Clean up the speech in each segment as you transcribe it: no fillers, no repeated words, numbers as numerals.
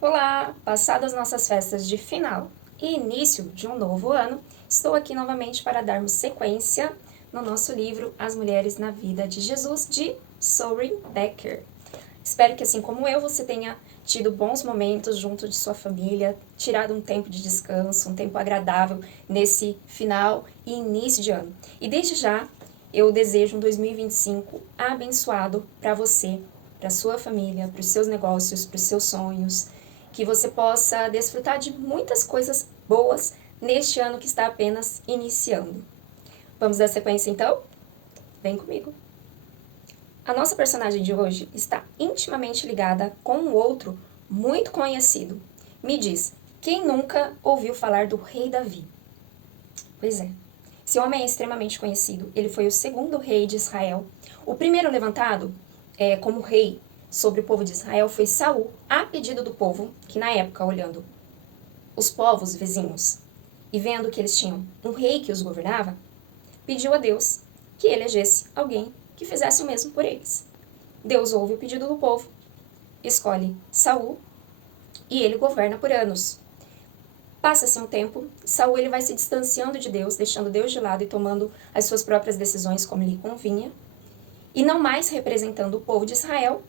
Olá! Passadas nossas festas de final e início de um novo ano, estou aqui novamente para darmos sequência no nosso livro As Mulheres na Vida de Jesus, de Soren Becker. Espero que, assim como eu, você tenha tido bons momentos junto de sua família, tirado um tempo de descanso, um tempo agradável nesse final e início de ano. E desde já, eu desejo um 2025 abençoado para você, para sua família, para os seus negócios, para os seus sonhos, que você possa desfrutar de muitas coisas boas neste ano que está apenas iniciando. Vamos dar sequência então? Vem comigo! A nossa personagem de hoje está intimamente ligada com um outro muito conhecido. Me diz, quem nunca ouviu falar do rei Davi? Pois é, esse homem é extremamente conhecido. Ele foi o segundo rei de Israel. O primeiro levantado como rei sobre o povo de Israel foi Saul, a pedido do povo, que na época, olhando os povos vizinhos e vendo que eles tinham um rei que os governava, pediu a Deus que elegesse alguém que fizesse o mesmo por eles. Deus ouve o pedido do povo, escolhe Saul e ele governa por anos. Passa-se um tempo, Saul ele vai se distanciando de Deus, deixando Deus de lado e tomando as suas próprias decisões como lhe convinha, e não mais representando o povo de Israel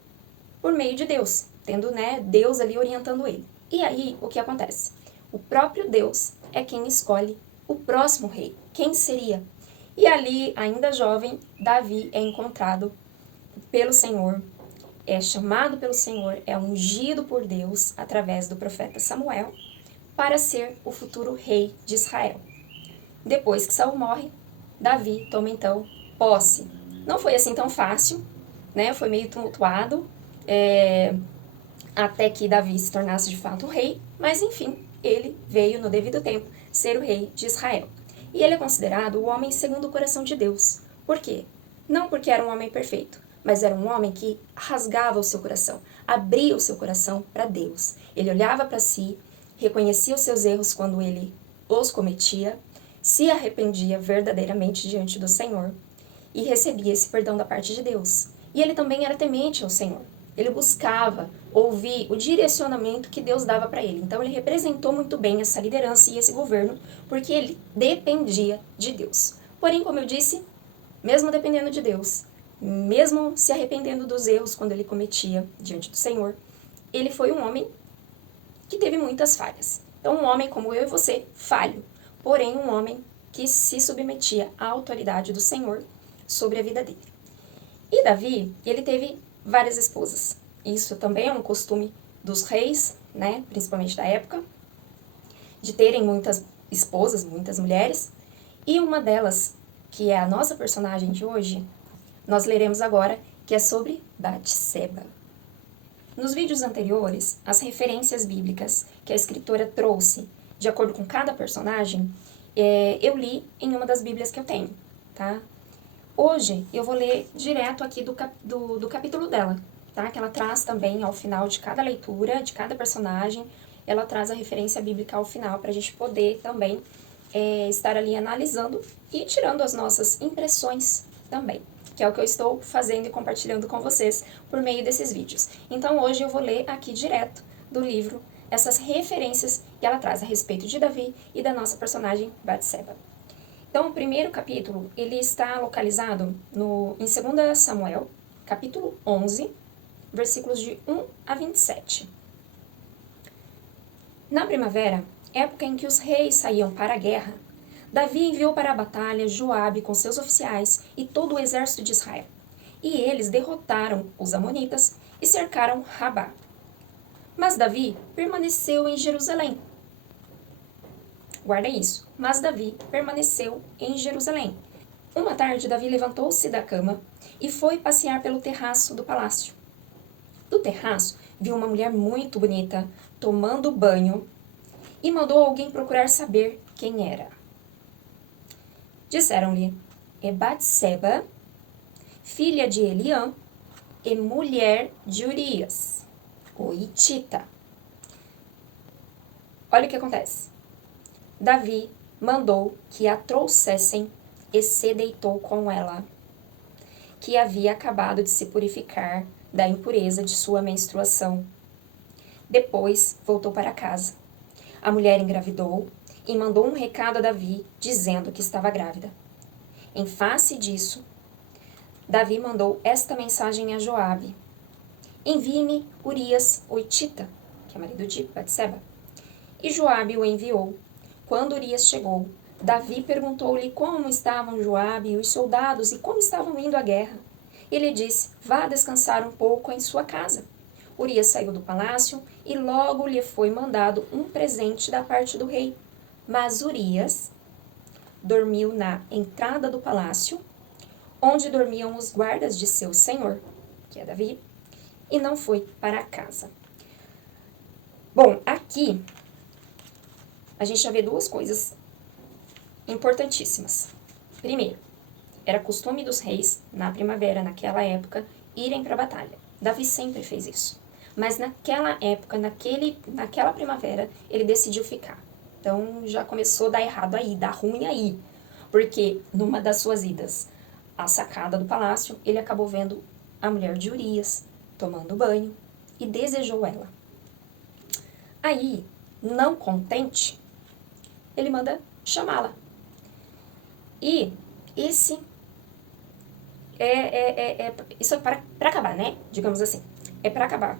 por meio de Deus, tendo Deus ali orientando ele. E aí, o que acontece? O próprio Deus é quem escolhe o próximo rei. Quem seria? E ali, ainda jovem, Davi é encontrado pelo Senhor, é chamado pelo Senhor, é ungido por Deus através do profeta Samuel para ser o futuro rei de Israel. Depois que Saul morre, Davi toma então posse. Não foi assim tão fácil, foi meio tumultuado, até que Davi se tornasse de fato o rei, mas enfim, ele veio no devido tempo ser o rei de Israel. E ele é considerado o homem segundo o coração de Deus. Por quê? Não porque era um homem perfeito, mas era um homem que rasgava o seu coração, abria o seu coração para Deus. Ele olhava para si, reconhecia os seus erros quando ele os cometia, se arrependia verdadeiramente diante do Senhor e recebia esse perdão da parte de Deus. E ele também era temente ao Senhor. Ele buscava ouvir o direcionamento que Deus dava para ele. Então ele representou muito bem essa liderança e esse governo, porque ele dependia de Deus. Porém, como eu disse, mesmo dependendo de Deus, mesmo se arrependendo dos erros quando ele cometia diante do Senhor, ele foi um homem que teve muitas falhas. Então, um homem como eu e você, falho, porém um homem que se submetia à autoridade do Senhor sobre a vida dele. E Davi, ele teve várias esposas. Isso também é um costume dos reis, principalmente da época, de terem muitas esposas, muitas mulheres. E uma delas, que é a nossa personagem de hoje, nós leremos agora, que é sobre Batseba. Nos vídeos anteriores, as referências bíblicas que a escritora trouxe, de acordo com cada personagem, eu li em uma das bíblias que eu tenho, tá? Hoje eu vou ler direto aqui do capítulo dela, tá? Que ela traz também ao final de cada leitura, de cada personagem, ela traz a referência bíblica ao final para a gente poder também estar ali analisando e tirando as nossas impressões também, que é o que eu estou fazendo e compartilhando com vocês por meio desses vídeos. Então hoje eu vou ler aqui direto do livro essas referências que ela traz a respeito de Davi e da nossa personagem Batseba. Então, o primeiro capítulo, ele está localizado em 2 Samuel, capítulo 11, versículos de 1 a 27. Na primavera, época em que os reis saíam para a guerra, Davi enviou para a batalha Joabe com seus oficiais e todo o exército de Israel. E eles derrotaram os amonitas e cercaram Rabá. Mas Davi permaneceu em Jerusalém. Guarda isso. Mas Davi permaneceu em Jerusalém. Uma tarde, Davi levantou-se da cama e foi passear pelo terraço do palácio. Do terraço, viu uma mulher muito bonita tomando banho e mandou alguém procurar saber quem era. Disseram-lhe: é Batseba, filha de Eliã e mulher de Urias, o Hitita. Olha o que acontece. Davi mandou que a trouxessem e se deitou com ela, que havia acabado de se purificar da impureza de sua menstruação. Depois voltou para casa. A mulher engravidou e mandou um recado a Davi dizendo que estava grávida. Em face disso, Davi mandou esta mensagem a Joabe: envie-me Urias, o Hitita, que é marido de Batseba. E Joabe o enviou. Quando Urias chegou, Davi perguntou-lhe como estavam Joabe e os soldados e como estavam indo à guerra. Ele disse: vá descansar um pouco em sua casa. Urias saiu do palácio e logo lhe foi mandado um presente da parte do rei. Mas Urias dormiu na entrada do palácio, onde dormiam os guardas de seu senhor, que é Davi, e não foi para casa. Bom, aqui a gente já vê duas coisas importantíssimas. Primeiro, era costume dos reis, na primavera, naquela época, irem para a batalha. Davi sempre fez isso. Mas naquela época, naquela primavera, ele decidiu ficar. Então já começou a dar errado aí, dar ruim aí. Porque numa das suas idas à sacada do palácio, ele acabou vendo a mulher de Urias tomando banho e desejou ela. Aí, não contente, ele manda chamá-la. E isso é para acabar, né? Digamos assim. É para acabar.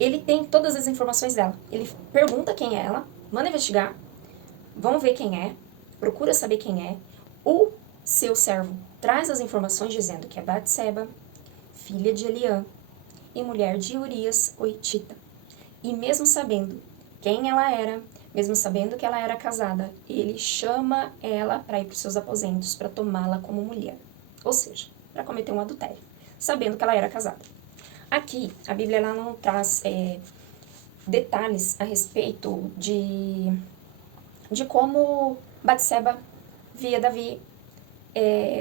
Ele tem todas as informações dela. Ele pergunta quem é ela, manda investigar, vão ver quem é, procura saber quem é. O seu servo traz as informações dizendo que é Batseba, filha de Eliã e mulher de Urias, o Hitita. E mesmo sabendo quem ela era, mesmo sabendo que ela era casada, ele chama ela para ir para os seus aposentos, para tomá-la como mulher. Ou seja, para cometer um adultério, sabendo que ela era casada. Aqui, a Bíblia ela não traz detalhes a respeito de como Batseba via Davi,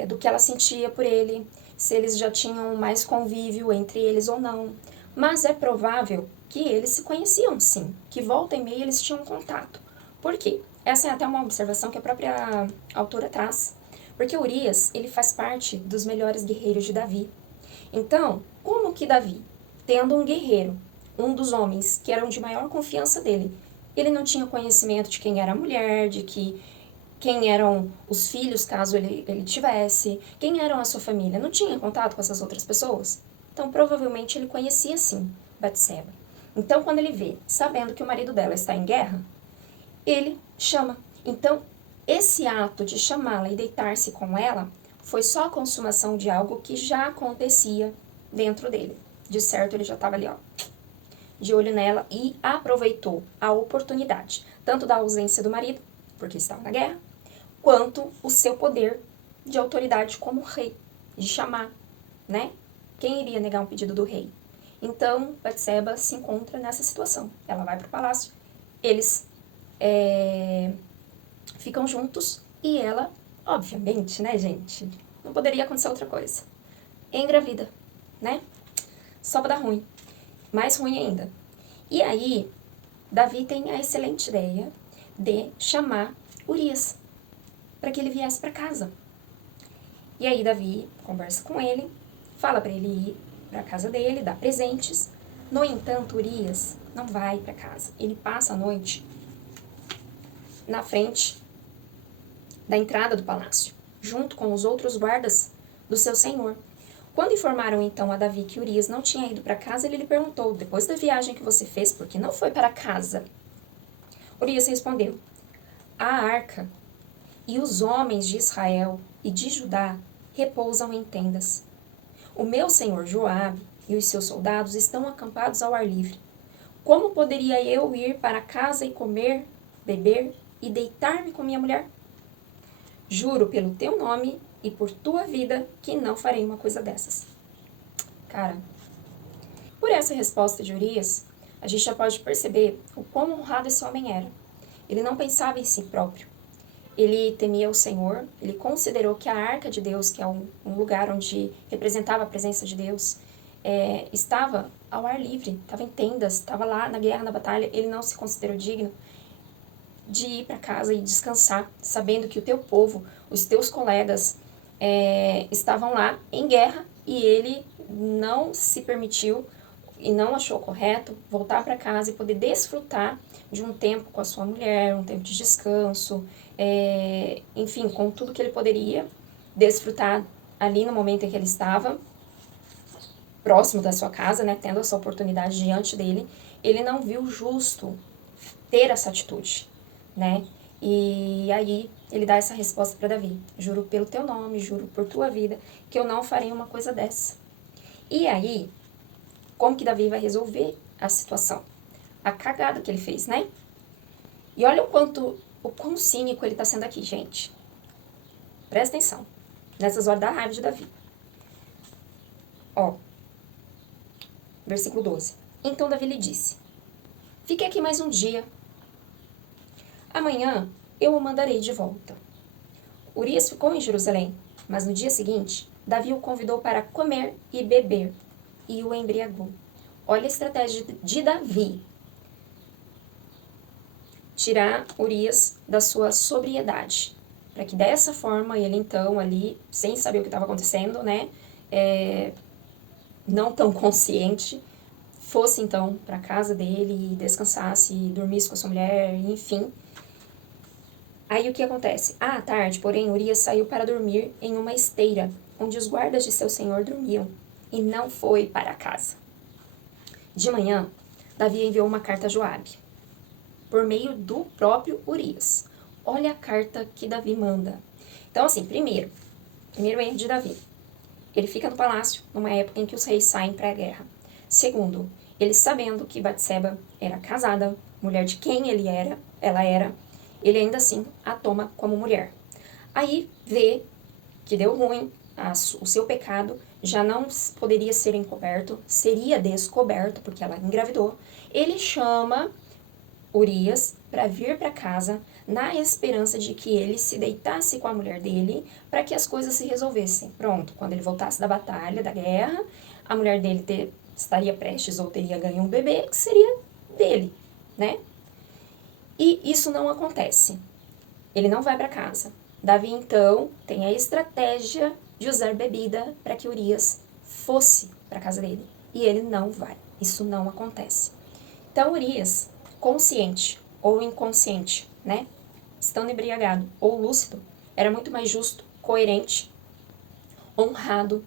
do que ela sentia por ele, se eles já tinham mais convívio entre eles ou não. Mas é provável que eles se conheciam sim, que volta e meia eles tinham contato. Por quê? Essa é até uma observação que a própria autora traz. Porque Urias, ele faz parte dos melhores guerreiros de Davi. Então, como que Davi, tendo um guerreiro, um dos homens que eram de maior confiança dele, ele não tinha conhecimento de quem era a mulher, de quem eram os filhos, caso ele tivesse, quem eram a sua família, não tinha contato com essas outras pessoas? Então, provavelmente, ele conhecia, sim, Batseba. Então, quando ele vê, sabendo que o marido dela está em guerra, ele chama. Então, esse ato de chamá-la e deitar-se com ela foi só a consumação de algo que já acontecia dentro dele. De certo, ele já estava ali, ó, de olho nela e aproveitou a oportunidade, tanto da ausência do marido, porque estava na guerra, quanto o seu poder de autoridade como rei, de chamar, né? Quem iria negar um pedido do rei? Então, Batseba se encontra nessa situação. Ela vai para o palácio, eles ficam juntos e ela, obviamente, né, gente? Não poderia acontecer outra coisa. Engravida, né? Só pra dar ruim. Mais ruim ainda. E aí, Davi tem a excelente ideia de chamar Urias para que ele viesse para casa. E aí Davi conversa com ele, fala para ele ir para a casa dele, dá presentes. No entanto, Urias não vai para casa. Ele passa a noite na frente da entrada do palácio, junto com os outros guardas do seu senhor. Quando informaram então a Davi que Urias não tinha ido para casa, ele lhe perguntou: depois da viagem que você fez, por que não foi para casa? Urias respondeu: a arca e os homens de Israel e de Judá repousam em tendas. O meu senhor Joabe e os seus soldados estão acampados ao ar livre. Como poderia eu ir para casa e comer, beber e deitar-me com minha mulher? Juro pelo teu nome e por tua vida que não farei uma coisa dessas. Cara, por essa resposta de Urias, a gente já pode perceber o quão honrado esse homem era. Ele não pensava em si próprio. Ele temia o Senhor, ele considerou que a arca de Deus, que é um lugar onde representava a presença de Deus, estava ao ar livre, estava em tendas, estava lá na guerra, na batalha. Ele não se considerou digno de ir para casa e descansar, sabendo que o teu povo, os teus colegas, estavam lá em guerra e ele não se permitiu e não achou correto voltar para casa e poder desfrutar de um tempo com a sua mulher, um tempo de descanso, enfim, com tudo que ele poderia desfrutar ali no momento em que ele estava próximo da sua casa, né, tendo essa oportunidade diante dele, ele não viu justo ter essa atitude, né? E aí ele dá essa resposta para Davi: juro pelo teu nome, juro por tua vida, que eu não farei uma coisa dessa. E aí, como que Davi vai resolver a situação? A cagada que ele fez, né? E olha o quão cínico ele está sendo aqui, gente. Presta atenção. Nessas horas da raiva de Davi. Ó, versículo 12. Então Davi lhe disse: fique aqui mais um dia. Amanhã eu o mandarei de volta. Urias ficou em Jerusalém, mas no dia seguinte, Davi o convidou para comer e beber, e o embriagou. Olha a estratégia de Davi. Tirar Urias da sua sobriedade, para que dessa forma ele então ali, sem saber o que estava acontecendo, né, não tão consciente, fosse então para casa dele e descansasse, e dormisse com a sua mulher, enfim. Aí o que acontece? À tarde, porém, Urias saiu para dormir em uma esteira, onde os guardas de seu senhor dormiam, e não foi para casa. De manhã, Davi enviou uma carta a Joabe, por meio do próprio Urias. Olha a carta que Davi manda. Então, assim, primeiro erro de Davi. Ele fica no palácio numa época em que os reis saem para a guerra. Segundo, ele sabendo que Batseba era casada, mulher de quem ela era, ele ainda assim a toma como mulher. Aí vê que deu ruim, o seu pecado já não poderia ser encoberto, seria descoberto porque ela engravidou. Ele chama Urias para vir para casa na esperança de que ele se deitasse com a mulher dele para que as coisas se resolvessem. Pronto, quando ele voltasse da batalha, da guerra, a mulher dele estaria prestes ou teria ganho um bebê que seria dele, né? E isso não acontece. Ele não vai para casa. Davi, então, tem a estratégia de usar bebida para que Urias fosse para casa dele. E ele não vai. Isso não acontece. Então, Urias, consciente ou inconsciente, né? Estando embriagado ou lúcido, era muito mais justo, coerente, honrado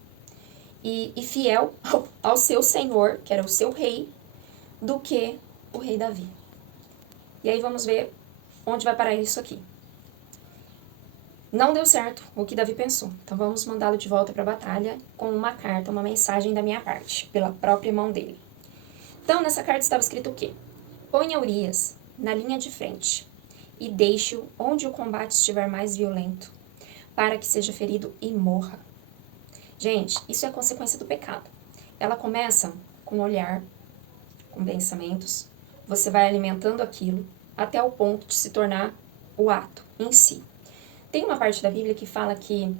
e fiel ao seu senhor, que era o seu rei, do que o rei Davi. E aí vamos ver onde vai parar isso aqui. Não deu certo o que Davi pensou. Então vamos mandá-lo de volta para a batalha com uma carta, uma mensagem da minha parte, pela própria mão dele. Então nessa carta estava escrito o quê? Ponha Urias na linha de frente e deixe-o onde o combate estiver mais violento, para que seja ferido e morra. Gente, isso é a consequência do pecado. Ela começa com o olhar, com pensamentos, você vai alimentando aquilo até o ponto de se tornar o ato em si. Tem uma parte da Bíblia que fala que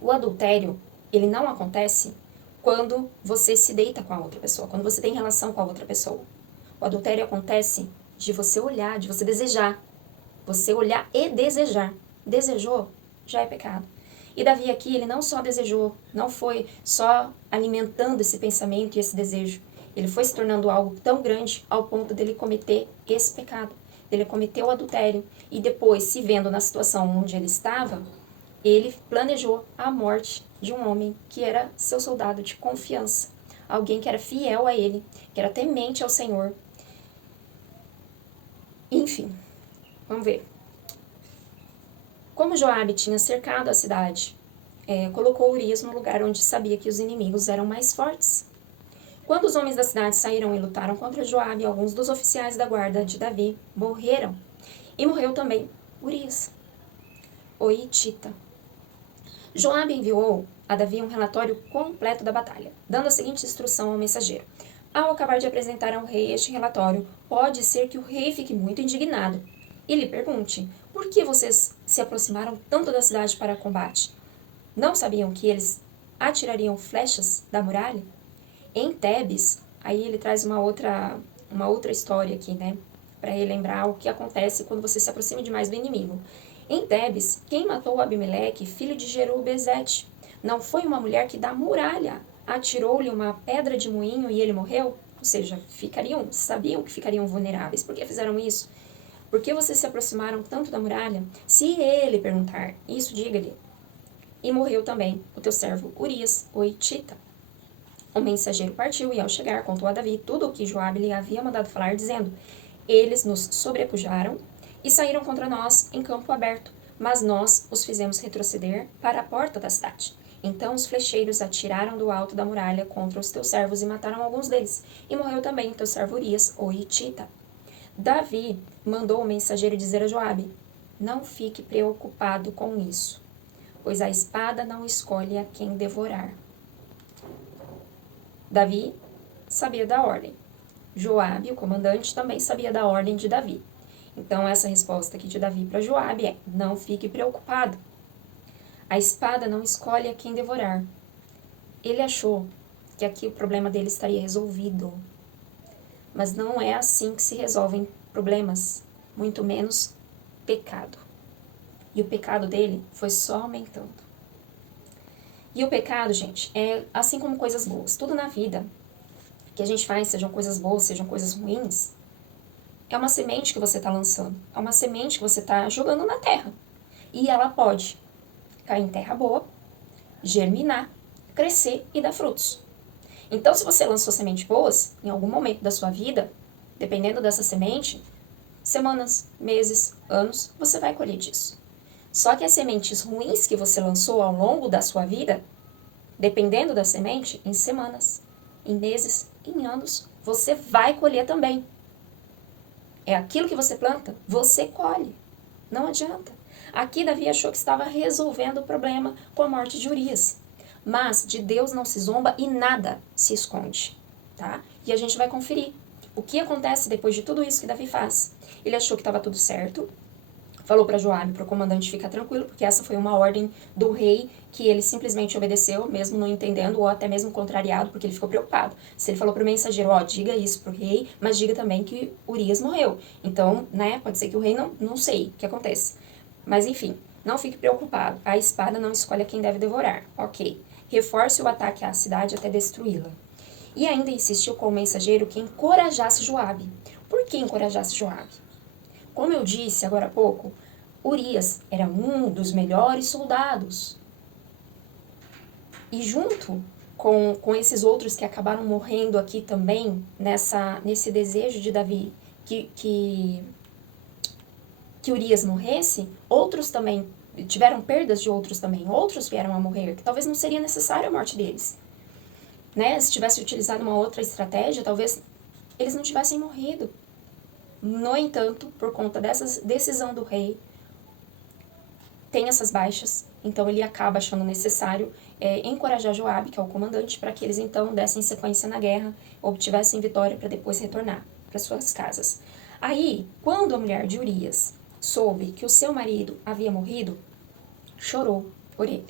o adultério, ele não acontece quando você se deita com a outra pessoa, quando você tem relação com a outra pessoa. O adultério acontece de você olhar, de você desejar. Você olhar e desejar. Desejou, já é pecado. E Davi aqui, ele não só desejou, não foi só alimentando esse pensamento e esse desejo. Ele foi se tornando algo tão grande ao ponto dele cometer esse pecado. Ele cometeu o adultério e depois, se vendo na situação onde ele estava, ele planejou a morte de um homem que era seu soldado de confiança. Alguém que era fiel a ele, que era temente ao Senhor. Enfim, vamos ver. Como Joabe tinha cercado a cidade, colocou Urias no lugar onde sabia que os inimigos eram mais fortes. Quando os homens da cidade saíram e lutaram contra Joabe, alguns dos oficiais da guarda de Davi morreram. E morreu também Urias, o hitita. Joabe enviou a Davi um relatório completo da batalha, dando a seguinte instrução ao mensageiro. Ao acabar de apresentar ao rei este relatório, pode ser que o rei fique muito indignado e lhe pergunte: por que vocês se aproximaram tanto da cidade para combate? Não sabiam que eles atirariam flechas da muralha? Em Tebes, aí ele traz uma outra história aqui, né? Para relembrar o que acontece quando você se aproxima demais do inimigo. Em Tebes, quem matou Abimeleque, filho de Jerubezete? Não foi uma mulher que da muralha atirou-lhe uma pedra de moinho e ele morreu? seja, sabiam que ficariam vulneráveis. Por que fizeram isso? Por que vocês se aproximaram tanto da muralha? Se ele perguntar, isso diga-lhe. E morreu também o teu servo Urias, o Hitita. O mensageiro partiu e, ao chegar, contou a Davi tudo o que Joabe lhe havia mandado falar, dizendo: eles nos sobrepujaram e saíram contra nós em campo aberto, mas nós os fizemos retroceder para a porta da cidade. Então os flecheiros atiraram do alto da muralha contra os teus servos e mataram alguns deles. E morreu também teu servo Urias, o Hitita. Davi mandou o mensageiro dizer a Joabe: não fique preocupado com isso, pois a espada não escolhe a quem devorar. Davi sabia da ordem. Joabe, o comandante, também sabia da ordem de Davi. Então, essa resposta aqui de Davi para Joabe é: não fique preocupado. A espada não escolhe a quem devorar. Ele achou que aqui o problema dele estaria resolvido. Mas não é assim que se resolvem problemas, muito menos pecado. E o pecado dele foi só aumentando. E o pecado, gente, é assim como coisas boas. Tudo na vida que a gente faz, sejam coisas boas, sejam coisas ruins, é uma semente que você está lançando. É uma semente que você está jogando na terra. E ela pode cair em terra boa, germinar, crescer e dar frutos. Então, se você lançou sementes boas, em algum momento da sua vida, dependendo dessa semente, semanas, meses, anos, você vai colher disso. Só que as sementes ruins que você lançou ao longo da sua vida, dependendo da semente, em semanas, em meses, em anos, você vai colher também. É aquilo que você planta, você colhe. Não adianta. Aqui Davi achou que estava resolvendo o problema com a morte de Urias. Mas de Deus não se zomba e nada se esconde, tá? E a gente vai conferir o que acontece depois de tudo isso que Davi faz. Ele achou que estava tudo certo, falou para Joabe, para o comandante, ficar tranquilo, porque essa foi uma ordem do rei que ele simplesmente obedeceu, mesmo não entendendo, ou até mesmo contrariado, porque ele ficou preocupado. Se ele falou para o mensageiro, diga isso pro rei, mas diga também que Urias morreu. Então, né, pode ser que o rei não sei o que acontece. Mas enfim, não fique preocupado. A espada não escolhe quem deve devorar. Ok. Reforce o ataque à cidade até destruí-la. E ainda insistiu com o mensageiro que encorajasse Joabe. Por que encorajasse Joabe? Como eu disse agora há pouco, Urias era um dos melhores soldados. E junto com esses outros que acabaram morrendo aqui também, nesse desejo de Davi que Urias morresse, outros também tiveram perdas de outros também. Outros vieram a morrer, que talvez não seria necessária a morte deles. Né? Se tivesse utilizado uma outra estratégia, talvez eles não tivessem morrido. No entanto, por conta dessa decisão do rei, tem essas baixas, então ele acaba achando necessário encorajar Joabe, que é o comandante, para que eles então dessem sequência na guerra, obtivessem vitória para depois retornar para suas casas. Aí, quando a mulher de Urias soube que o seu marido havia morrido, chorou por ele.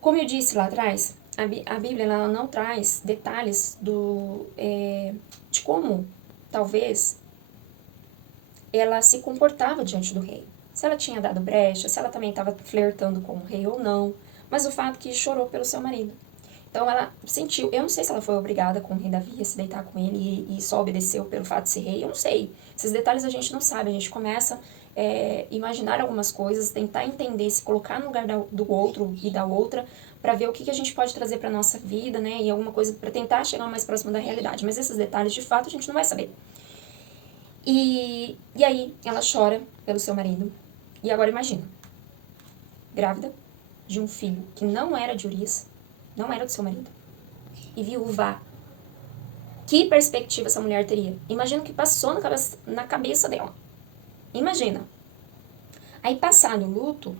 Como eu disse lá atrás, a Bíblia ela não traz detalhes de como talvez ela se comportava diante do rei. Se ela tinha dado brecha, se ela também estava flertando com o rei ou não. Mas o fato que chorou pelo seu marido. Então ela sentiu, eu não sei se ela foi obrigada com o rei Davi a se deitar com ele e só obedeceu pelo fato de ser rei, eu não sei. Esses detalhes a gente não sabe, a gente começa a imaginar algumas coisas, tentar entender, se colocar no lugar do outro e da outra, para ver o que a gente pode trazer para nossa vida, né, e alguma coisa para tentar chegar mais próximo da realidade. Mas esses detalhes, de fato, a gente não vai saber. E aí ela chora pelo seu marido. E agora imagina, grávida de um filho que não era de Urias, não era do seu marido, e viúva. Que perspectiva essa mulher teria? Imagina o que passou na cabeça dela. Imagina. Aí, passado o luto,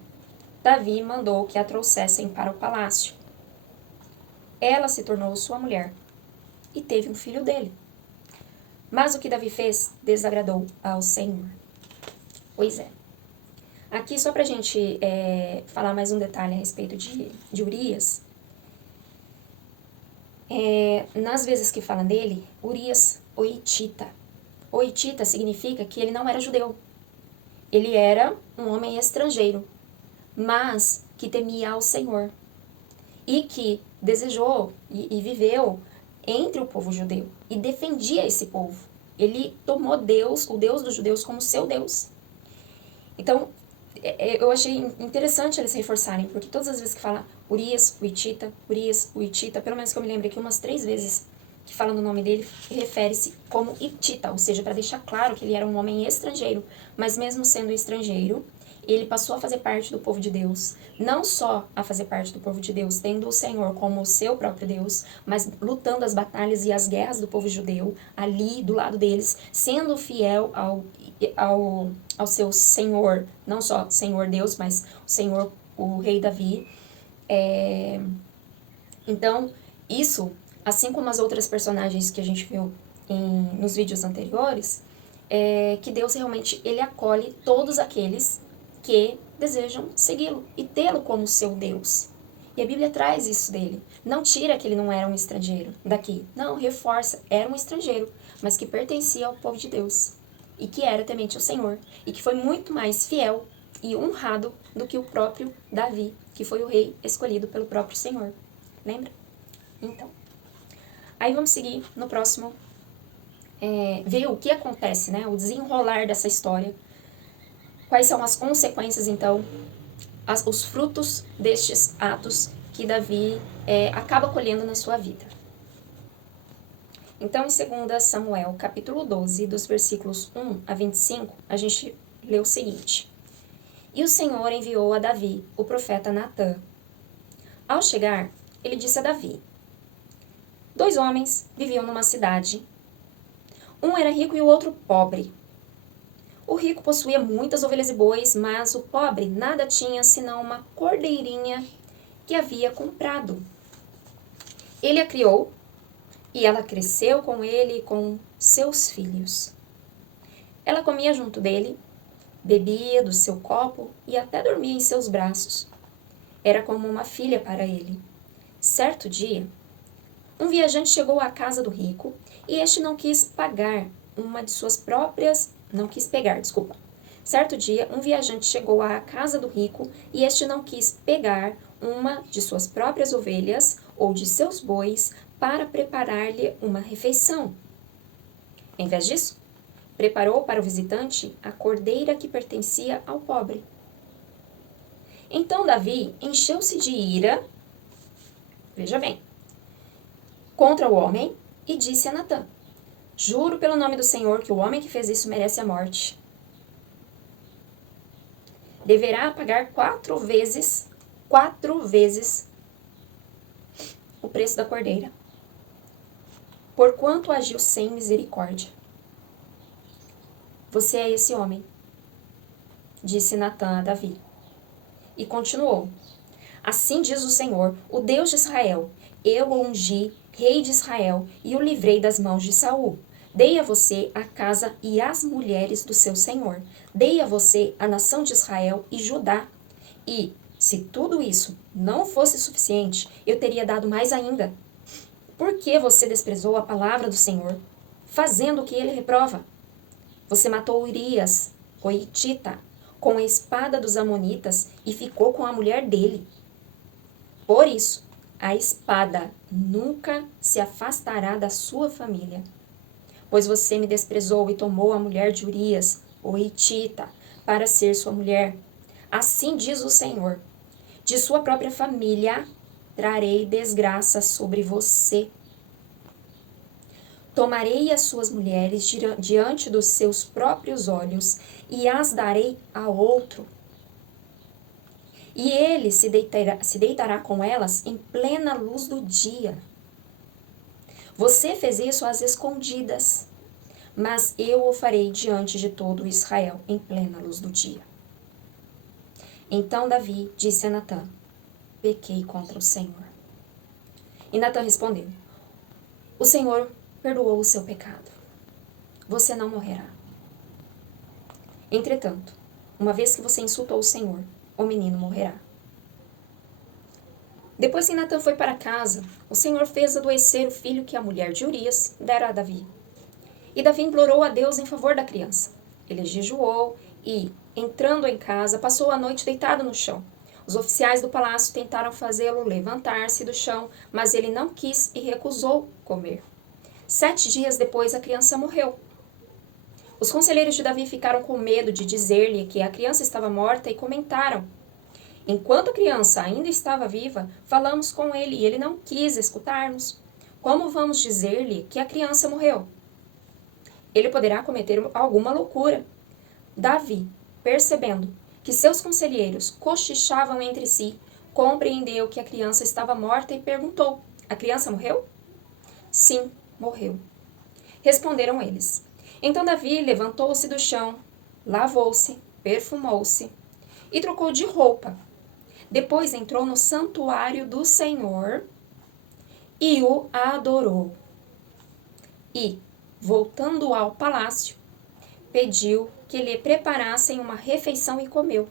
Davi mandou que a trouxessem para o palácio. Ela se tornou sua mulher e teve um filho dele. Mas o que Davi fez desagradou ao Senhor. Pois é. Aqui, só pra gente falar mais um detalhe a respeito de Urias. Nas vezes que fala dele, Urias, o Hitita. O Hitita significa que ele não era judeu. Ele era um homem estrangeiro, mas que temia ao Senhor. E que desejou e viveu entre o povo judeu e defendia esse povo. Ele tomou Deus, o Deus dos judeus, como seu Deus. Então, eu achei interessante eles reforçarem, porque todas as vezes que fala Urias, o Hitita, pelo menos que eu me lembre aqui umas 3 vezes que fala no nome dele, refere-se como Hitita, ou seja, para deixar claro que ele era um homem estrangeiro, mas mesmo sendo estrangeiro, ele passou a fazer parte do povo de Deus, não só a fazer parte do povo de Deus, tendo o Senhor como o seu próprio Deus, mas lutando as batalhas e as guerras do povo judeu, ali do lado deles, sendo fiel ao seu Senhor, não só Senhor Deus, mas o Senhor, o rei Davi. Então, isso, assim como as outras personagens que a gente viu nos vídeos anteriores, que Deus realmente ele acolhe todos aqueles que desejam segui-lo e tê-lo como seu Deus. E a Bíblia traz isso dele. Não tira que ele não era um estrangeiro daqui. Não, reforça. Era um estrangeiro, mas que pertencia ao povo de Deus. E que era temente ao Senhor. E que foi muito mais fiel e honrado do que o próprio Davi, que foi o rei escolhido pelo próprio Senhor. Lembra? Então. Aí vamos seguir no próximo. Ver o que acontece, né? O desenrolar dessa história. Quais são as consequências, então, os frutos destes atos que Davi acaba colhendo na sua vida. Então, em 2 Samuel, capítulo 12, dos versículos 1 a 25, a gente lê o seguinte. E o Senhor enviou a Davi, o profeta Natã. Ao chegar, ele disse a Davi, 2 homens viviam numa cidade. Um era rico e o outro pobre. O rico possuía muitas ovelhas e bois, mas o pobre nada tinha senão uma cordeirinha que havia comprado. Ele a criou e ela cresceu com ele e com seus filhos. Ela comia junto dele, bebia do seu copo e até dormia em seus braços. Era como uma filha para ele. Certo dia, um viajante chegou à casa do rico e este não quis pegar uma de suas próprias Certo dia, um viajante chegou à casa do rico e este não quis pegar uma de suas próprias ovelhas ou de seus bois para preparar-lhe uma refeição. Em vez disso, preparou para o visitante a cordeira que pertencia ao pobre. Então Davi encheu-se de ira, veja bem, contra o homem e disse a Natã, juro pelo nome do Senhor que o homem que fez isso merece a morte. Deverá pagar 4 vezes o preço da cordeira, porquanto agiu sem misericórdia. Você é esse homem, disse Natã a Davi. E continuou, assim diz o Senhor, o Deus de Israel, eu o ungi rei de Israel e o livrei das mãos de Saul. Dei a você a casa e as mulheres do seu senhor. Dei a você a nação de Israel e Judá. E, se tudo isso não fosse suficiente, eu teria dado mais ainda. Por que você desprezou a palavra do Senhor, fazendo o que ele reprova? Você matou Urias, o Hitita, com a espada dos amonitas e ficou com a mulher dele. Por isso, a espada nunca se afastará da sua família. Pois você me desprezou e tomou a mulher de Urias, o Hitita, para ser sua mulher. Assim diz o Senhor, de sua própria família trarei desgraça sobre você. Tomarei as suas mulheres diante dos seus próprios olhos e as darei a outro. E ele se deitará com elas em plena luz do dia. Você fez isso às escondidas, mas eu o farei diante de todo Israel em plena luz do dia. Então Davi disse a Natã, pequei contra o Senhor. E Natã respondeu, o Senhor perdoou o seu pecado. Você não morrerá. Entretanto, uma vez que você insultou o Senhor, o menino morrerá. Depois que Natã foi para casa, o Senhor fez adoecer o filho que a mulher de Urias dera a Davi. E Davi implorou a Deus em favor da criança. Ele jejuou e, entrando em casa, passou a noite deitado no chão. Os oficiais do palácio tentaram fazê-lo levantar-se do chão, mas ele não quis e recusou comer. 7 dias depois, a criança morreu. Os conselheiros de Davi ficaram com medo de dizer-lhe que a criança estava morta e comentaram: enquanto a criança ainda estava viva, falamos com ele e ele não quis escutar-nos. Como vamos dizer-lhe que a criança morreu? Ele poderá cometer alguma loucura. Davi, percebendo que seus conselheiros cochichavam entre si, compreendeu que a criança estava morta e perguntou: a criança morreu? Sim, morreu. Responderam eles. Então Davi levantou-se do chão, lavou-se, perfumou-se e trocou de roupa. Depois entrou no santuário do Senhor e o adorou. E, voltando ao palácio, pediu que lhe preparassem uma refeição e comeu.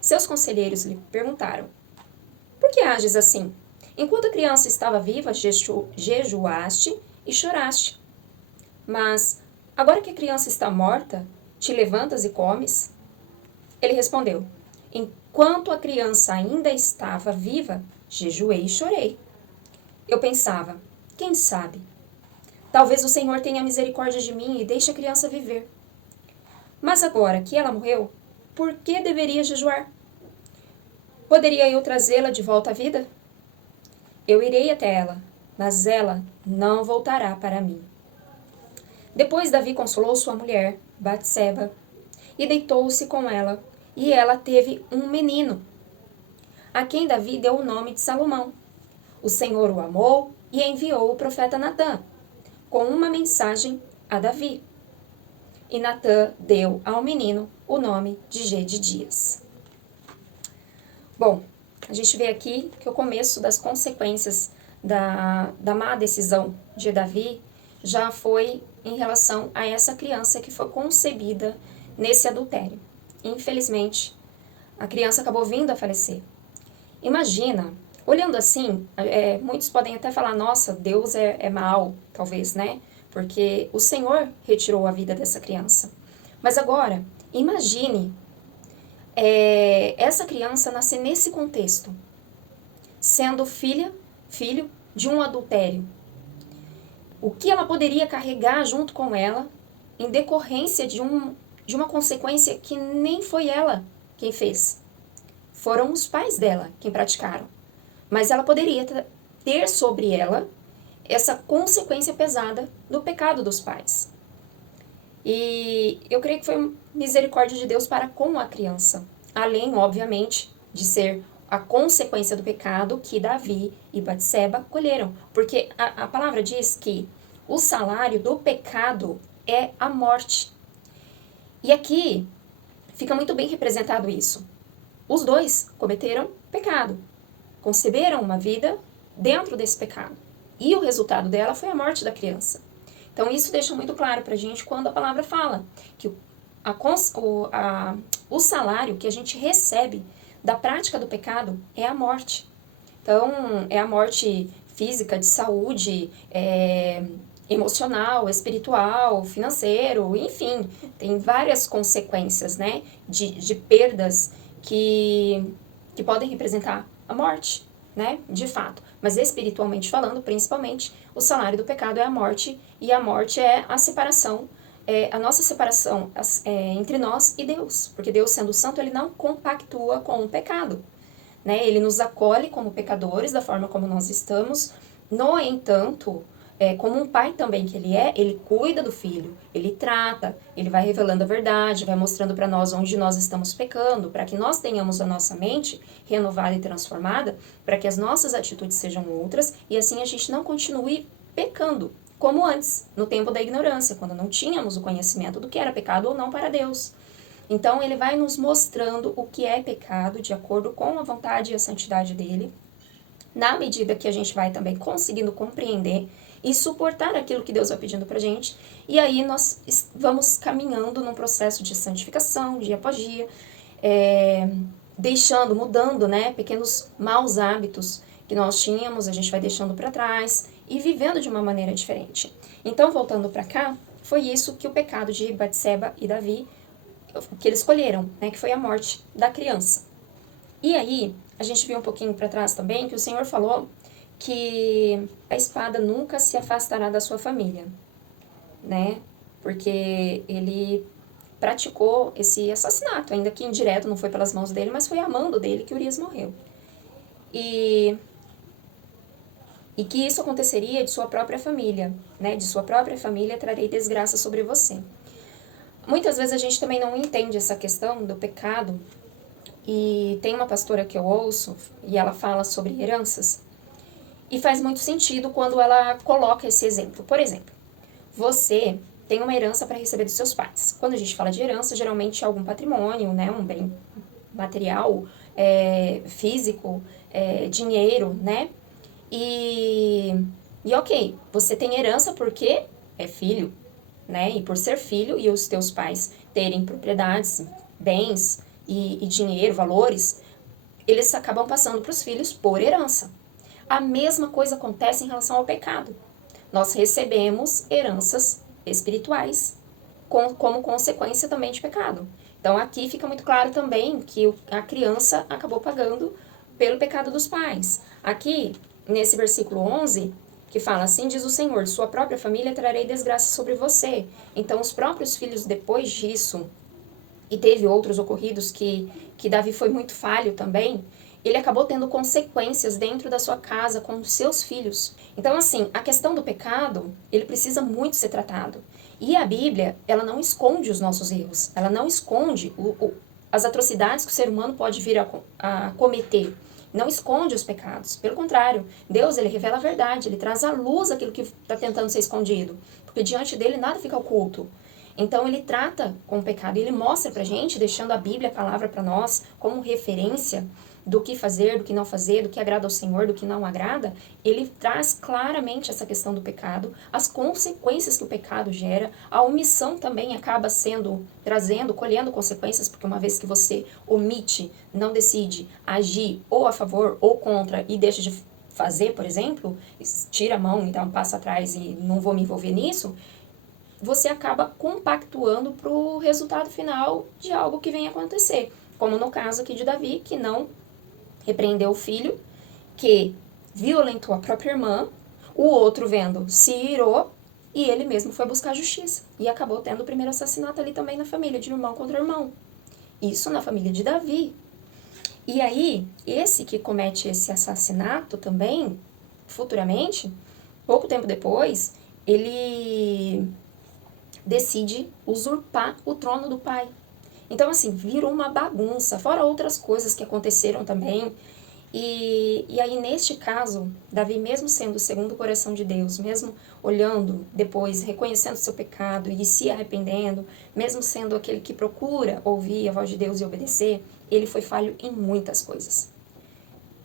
Seus conselheiros lhe perguntaram: por que ages assim? Enquanto a criança estava viva, jejuaste e choraste. Mas, agora que a criança está morta, te levantas e comes? Ele respondeu: enquanto a criança ainda estava viva, jejuei e chorei. Eu pensava: quem sabe? Talvez o Senhor tenha misericórdia de mim e deixe a criança viver. Mas agora que ela morreu, por que deveria jejuar? Poderia eu trazê-la de volta à vida? Eu irei até ela, mas ela não voltará para mim. Depois Davi consolou sua mulher, Batseba, e deitou-se com ela, e ela teve um menino, a quem Davi deu o nome de Salomão. O Senhor o amou e enviou o profeta Natã, com uma mensagem a Davi. E Natã deu ao menino o nome de Gedidias. Bom, a gente vê aqui que o começo das consequências da má decisão de Davi já foi em relação a essa criança que foi concebida nesse adultério. Infelizmente, a criança acabou vindo a falecer. Imagina, olhando assim, muitos podem até falar: nossa, Deus é mau, talvez, né? Porque o Senhor retirou a vida dessa criança. Mas agora, imagine essa criança nascer nesse contexto, sendo filho de um adultério. O que ela poderia carregar junto com ela em decorrência de uma consequência que nem foi ela quem fez. Foram os pais dela quem praticaram. Mas ela poderia ter sobre ela essa consequência pesada do pecado dos pais. E eu creio que foi misericórdia de Deus para com a criança. Além, obviamente, de ser a consequência do pecado que Davi e Batseba colheram. Porque a palavra diz que o salário do pecado é a morte. E aqui fica muito bem representado isso. Os dois cometeram pecado. Conceberam uma vida dentro desse pecado. E o resultado dela foi a morte da criança. Então isso deixa muito claro pra gente quando a palavra fala que o salário que a gente recebe da prática do pecado é a morte. Então, é a morte física, de saúde, emocional, espiritual, financeiro, enfim, tem várias consequências, né, de perdas que podem representar a morte, né, de fato. Mas espiritualmente falando, principalmente, o salário do pecado é a morte, e a morte é a separação, a nossa separação entre nós e Deus, porque Deus, sendo santo, ele não compactua com o pecado, né? Ele nos acolhe como pecadores, da forma como nós estamos. No entanto, como um pai também que ele cuida do filho, ele trata, ele vai revelando a verdade, vai mostrando para nós onde nós estamos pecando, para que nós tenhamos a nossa mente renovada e transformada, para que as nossas atitudes sejam outras, e assim a gente não continue pecando, como antes, no tempo da ignorância, quando não tínhamos o conhecimento do que era pecado ou não para Deus. Então, ele vai nos mostrando o que é pecado, de acordo com a vontade e a santidade dele, na medida que a gente vai também conseguindo compreender e suportar aquilo que Deus vai pedindo pra gente, e aí nós vamos caminhando num processo de santificação, dia após dia, mudando, né, pequenos maus hábitos que nós tínhamos, a gente vai deixando para trás e vivendo de uma maneira diferente. Então, voltando para cá, foi isso que o pecado de Batseba e Davi, que eles escolheram, né, que foi a morte da criança. E aí, a gente viu um pouquinho para trás também que o Senhor falou que a espada nunca se afastará da sua família, né? Porque ele praticou esse assassinato, ainda que indireto, não foi pelas mãos dele, mas foi a mando dele que Urias morreu. E que isso aconteceria de sua própria família, né? De sua própria família trarei desgraça sobre você. Muitas vezes a gente também não entende essa questão do pecado, e tem uma pastora que eu ouço, e ela fala sobre heranças, e faz muito sentido quando ela coloca esse exemplo. Por exemplo, você tem uma herança para receber dos seus pais. Quando a gente fala de herança, geralmente é algum patrimônio, né? Um bem material, físico, dinheiro, né? E ok, você tem herança porque é filho, né? E por ser filho e os teus pais terem propriedades, bens e dinheiro, valores, eles acabam passando para os filhos por herança. A mesma coisa acontece em relação ao pecado. Nós recebemos heranças espirituais como consequência também de pecado. Então aqui fica muito claro também que a criança acabou pagando pelo pecado dos pais. Aqui, nesse versículo 11, que fala assim, diz o Senhor, sua própria família trarei desgraça sobre você. Então os próprios filhos depois disso, e teve outros ocorridos que Davi foi muito falho também, ele acabou tendo consequências dentro da sua casa com os seus filhos. Então, assim, a questão do pecado, ele precisa muito ser tratado. E a Bíblia, ela não esconde os nossos erros, ela não esconde as atrocidades que o ser humano pode vir a cometer. Não esconde os pecados. Pelo contrário, Deus, ele revela a verdade, ele traz à luz aquilo que está tentando ser escondido. Porque diante dele nada fica oculto. Então ele trata com o pecado, ele mostra pra gente, deixando a Bíblia, a palavra para nós, como referência do que fazer, do que não fazer, do que agrada ao Senhor, do que não agrada. Ele traz claramente essa questão do pecado, as consequências que o pecado gera, a omissão também acaba colhendo consequências, porque uma vez que você omite, não decide agir ou a favor ou contra e deixa de fazer, por exemplo, tira a mão e dá um passo atrás e não vou me envolver nisso, você acaba compactuando para o resultado final de algo que vem acontecer. Como no caso aqui de Davi, que não repreendeu o filho, que violentou a própria irmã, o outro vendo se irou, e ele mesmo foi buscar justiça. E acabou tendo o primeiro assassinato ali também na família, de irmão contra irmão. Isso na família de Davi. E aí, esse que comete esse assassinato também, futuramente, pouco tempo depois, ele decide usurpar o trono do pai. Então, assim, virou uma bagunça, fora outras coisas que aconteceram também. E aí, neste caso, Davi, mesmo sendo segundo o coração de Deus, mesmo olhando depois, reconhecendo seu pecado e se arrependendo, mesmo sendo aquele que procura ouvir a voz de Deus e obedecer, ele foi falho em muitas coisas.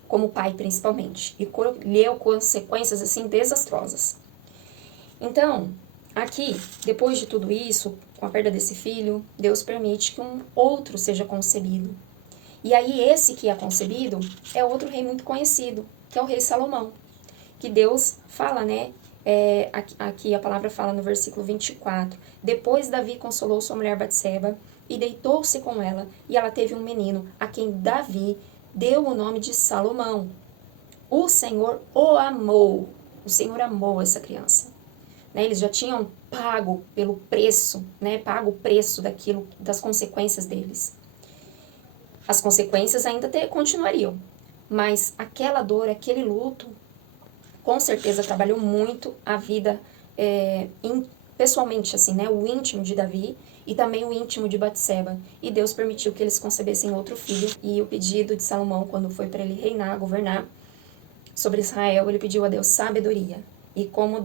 Como pai, principalmente. E colheu consequências, assim, desastrosas. Então, aqui, depois de tudo isso, com a perda desse filho, Deus permite que um outro seja concebido. E aí esse que é concebido é outro rei muito conhecido, que é o rei Salomão. Que Deus fala, né? Aqui a palavra fala no versículo 24. Depois Davi consolou sua mulher Batseba e deitou-se com ela, e ela teve um menino, a quem Davi deu o nome de Salomão. O Senhor o amou. O Senhor amou essa criança. Né, eles já tinham pago pelo preço, né, pago o preço daquilo, das consequências deles. As consequências ainda continuariam, mas aquela dor, aquele luto, com certeza trabalhou muito a vida pessoalmente, assim, né, o íntimo de Davi e também o íntimo de Batseba. E Deus permitiu que eles concebessem outro filho. E o pedido de Salomão, quando foi para ele reinar, governar sobre Israel, ele pediu a Deus sabedoria. E como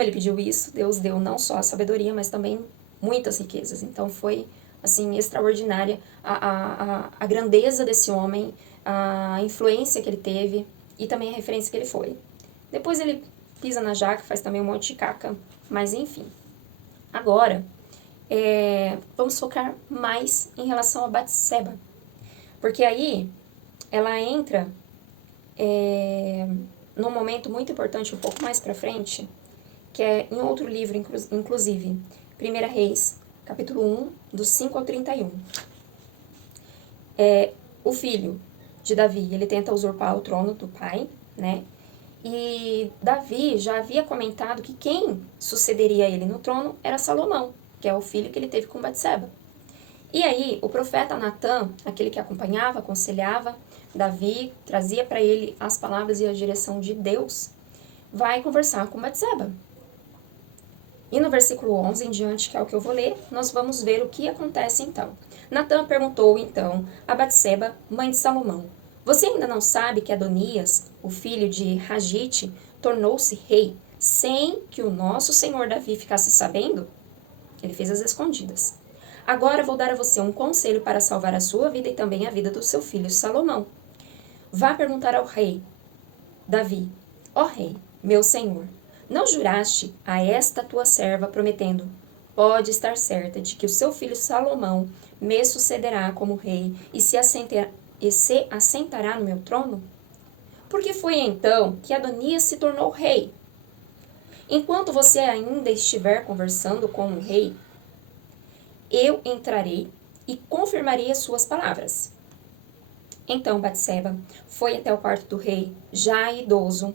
ele pediu isso, Deus deu não só a sabedoria, mas também muitas riquezas. Então foi, assim, extraordinária a grandeza desse homem, a influência que ele teve e também a referência que ele foi. Depois ele pisa na jaca, faz também um monte de caca, mas enfim. Agora, vamos focar mais em relação a Batseba. Porque aí ela entra num momento muito importante, um pouco mais pra frente, que é em outro livro, inclusive, 1 Reis, capítulo 1, do 5 ao 31. o filho de Davi, ele tenta usurpar o trono do pai, né? E Davi já havia comentado que quem sucederia ele no trono era Salomão, que é o filho que ele teve com Batseba. E aí, o profeta Natã, aquele que acompanhava, aconselhava Davi, trazia para ele as palavras e a direção de Deus, vai conversar com Batseba. E no versículo 11 em diante, que é o que eu vou ler, nós vamos ver o que acontece então. Natã perguntou então a Batseba, mãe de Salomão: Você ainda não sabe que Adonias, o filho de Hagite, tornou-se rei sem que o nosso senhor Davi ficasse sabendo? Ele fez as escondidas. Agora vou dar a você um conselho para salvar a sua vida e também a vida do seu filho Salomão. Vá perguntar ao rei Davi: Ó rei, meu senhor, não juraste a esta tua serva prometendo: Pode estar certa de que o seu filho Salomão me sucederá como rei e se assentará no meu trono? Porque foi então que Adonias se tornou rei. Enquanto você ainda estiver conversando com o rei, eu entrarei e confirmarei as suas palavras. Então Batseba foi até o quarto do rei, já idoso,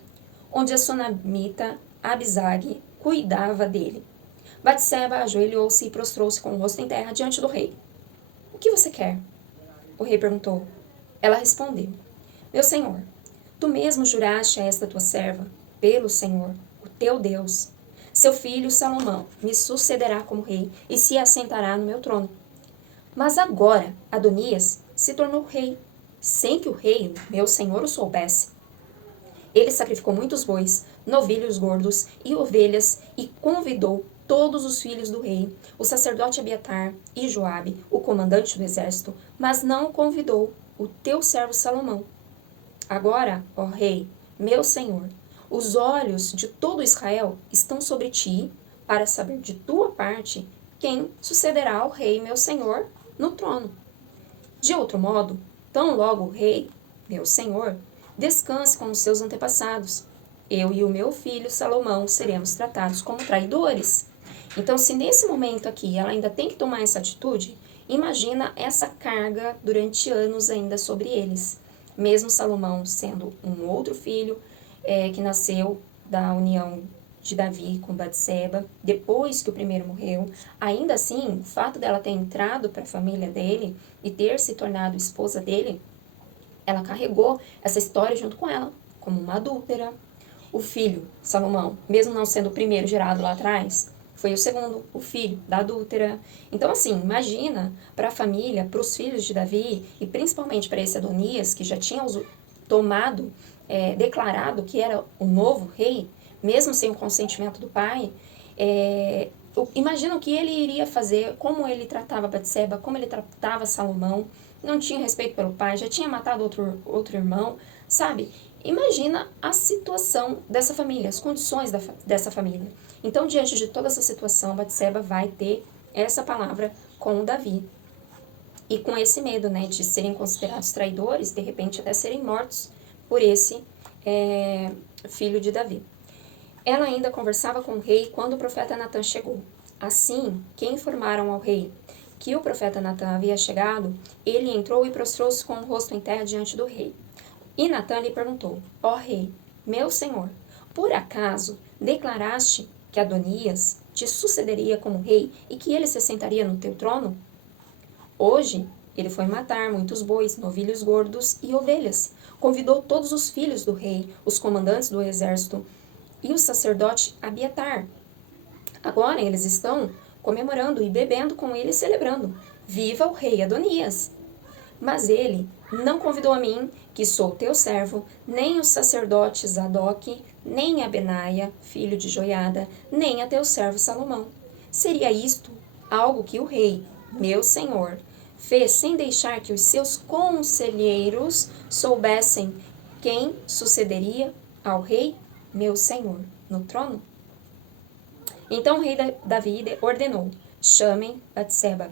onde a sunamita Abisag cuidava dele. Batseba ajoelhou-se e prostrou-se com o rosto em terra diante do rei. O que você quer? O rei perguntou. Ela respondeu: Meu senhor, tu mesmo juraste a esta tua serva, pelo Senhor, o teu Deus. Seu filho Salomão me sucederá como rei e se assentará no meu trono. Mas agora Adonias se tornou rei, sem que o rei, meu senhor, o soubesse. Ele sacrificou muitos bois, novilhos gordos e ovelhas e convidou todos os filhos do rei, o sacerdote Abiatar e Joabe, o comandante do exército, mas não convidou o teu servo Salomão. Agora, ó rei, meu senhor, os olhos de todo Israel estão sobre ti para saber de tua parte quem sucederá ao rei, meu senhor, no trono. De outro modo, tão logo o rei, meu senhor, descanse com os seus antepassados. Eu e o meu filho Salomão seremos tratados como traidores. Então, se nesse momento aqui ela ainda tem que tomar essa atitude, imagina essa carga durante anos ainda sobre eles. Mesmo Salomão sendo um outro filho que nasceu da união de Davi com Batseba, depois que o primeiro morreu, ainda assim, o fato dela ter entrado para a família dele e ter se tornado esposa dele, ela carregou essa história junto com ela, como uma adúltera. O filho, Salomão, mesmo não sendo o primeiro gerado lá atrás, foi o segundo, o filho da adúltera. Então, assim, imagina para a família, para os filhos de Davi, e principalmente para esse Adonias, que já tinha tomado, declarado que era o novo rei, mesmo sem o consentimento do pai, imagina o que ele iria fazer, como ele tratava Batseba, como ele tratava Salomão, não tinha respeito pelo pai, já tinha matado outro irmão, sabe? Imagina a situação dessa família, as condições dessa família. Então, diante de toda essa situação, Batseba vai ter essa palavra com o Davi. E com esse medo, né, de serem considerados traidores, de repente até serem mortos por esse filho de Davi. Ela ainda conversava com o rei quando o profeta Natã chegou. Assim que informaram ao rei que o profeta Natã havia chegado, ele entrou e prostrou-se com o rosto em terra diante do rei. E Natã lhe perguntou: Ó rei, meu senhor, por acaso declaraste que Adonias te sucederia como rei e que ele se assentaria no teu trono? Hoje ele foi matar muitos bois, novilhos gordos e ovelhas. Convidou todos os filhos do rei, os comandantes do exército e o sacerdote Abiatar. Agora eles estão comemorando e bebendo com ele e celebrando. Viva o rei Adonias! Mas ele não convidou a mim, que sou teu servo, nem os sacerdotes Zadok, nem a Benaia, filho de Joiada, nem a teu servo Salomão. Seria isto algo que o rei, meu senhor, fez sem deixar que os seus conselheiros soubessem quem sucederia ao rei, meu senhor, no trono? Então o rei Davi ordenou: chamem Batseba.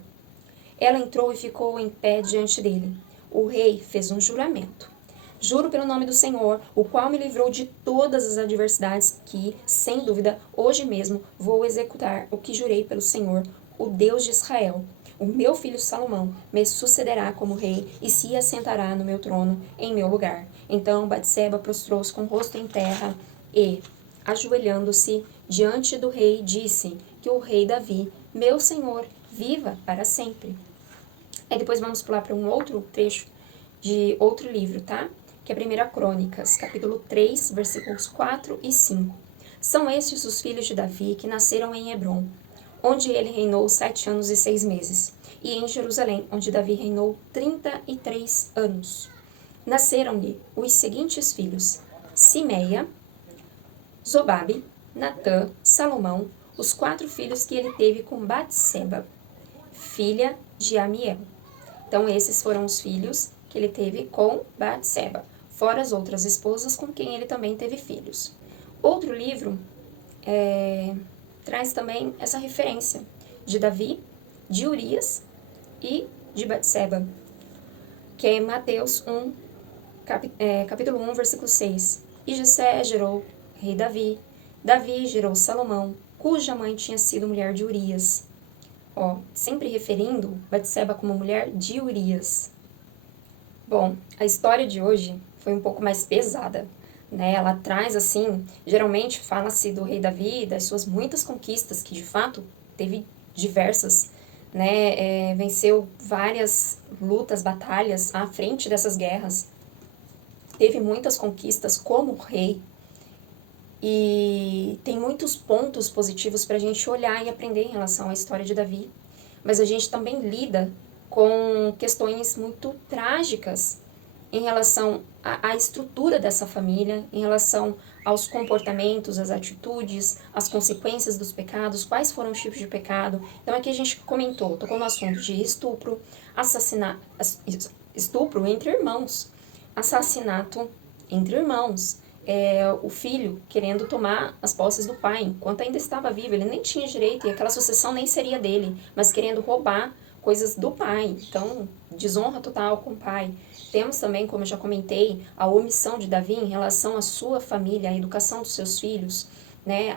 Ela entrou e ficou em pé diante dele. O rei fez um juramento. Juro pelo nome do Senhor, o qual me livrou de todas as adversidades, que, sem dúvida, hoje mesmo vou executar o que jurei pelo Senhor, o Deus de Israel. O meu filho Salomão me sucederá como rei e se assentará no meu trono em meu lugar. Então Batseba prostrou-se com o rosto em terra e, ajoelhando-se diante do rei, disse que o rei Davi, meu senhor, viva para sempre. Aí depois vamos pular para um outro trecho de outro livro, tá? Que é 1 Crônicas, capítulo 3, versículos 4 e 5. São estes os filhos de Davi que nasceram em Hebrom, onde ele reinou 7 anos e 6 meses, e em Jerusalém, onde Davi reinou 33 anos. Nasceram-lhe os seguintes filhos: Simeia, Zobabe, Natã, Salomão, os 4 filhos que ele teve com Batseba, filha de Amiel. Então, esses foram os filhos que ele teve com Batseba, fora as outras esposas com quem ele também teve filhos. Outro livro traz também essa referência de Davi, de Urias e de Batseba, que é Mateus 1, capítulo 1, versículo 6. E Jessé gerou rei Davi, Davi gerou Salomão, cuja mãe tinha sido mulher de Urias. Sempre referindo Batseba como mulher de Urias. Bom, a história de hoje foi um pouco mais pesada, né? Ela traz, assim, geralmente fala-se do rei Davi, das suas muitas conquistas, que de fato teve diversas, né? Venceu várias lutas, batalhas à frente dessas guerras, teve muitas conquistas como rei, e tem muitos pontos positivos para a gente olhar e aprender em relação à história de Davi, mas a gente também lida com questões muito trágicas em relação à estrutura dessa família, em relação aos comportamentos, às atitudes, às consequências dos pecados, quais foram os tipos de pecado. Então aqui a gente tocou no assunto de estupro, estupro entre irmãos, assassinato entre irmãos, o filho querendo tomar as posses do pai, enquanto ainda estava vivo, ele nem tinha direito e aquela sucessão nem seria dele, mas querendo roubar coisas do pai, então desonra total com o pai. Temos também, como eu já comentei, a omissão de Davi em relação à sua família, à educação dos seus filhos, né?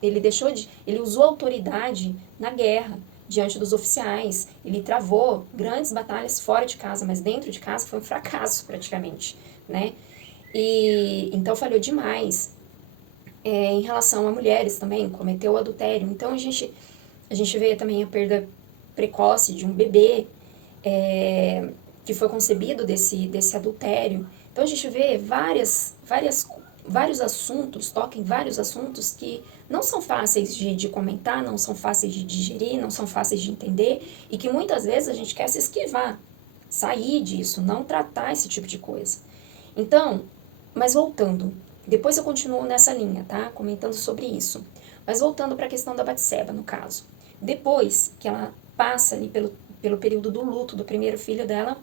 Ele usou autoridade na guerra, diante dos oficiais, ele travou grandes batalhas fora de casa, mas dentro de casa foi um fracasso praticamente, né? E então falhou demais. Em relação a mulheres também, cometeu adultério. Então a gente vê também a perda precoce de um bebê que foi concebido desse adultério. Então a gente vê vários assuntos, toca em vários assuntos que não são fáceis de comentar, não são fáceis de digerir, não são fáceis de entender e que muitas vezes a gente quer se esquivar, sair disso, não tratar esse tipo de coisa. Então, mas voltando, depois eu continuo nessa linha, tá? Comentando sobre isso. Mas voltando para a questão da Batseba, no caso. Depois que ela passa ali pelo período do luto do primeiro filho dela,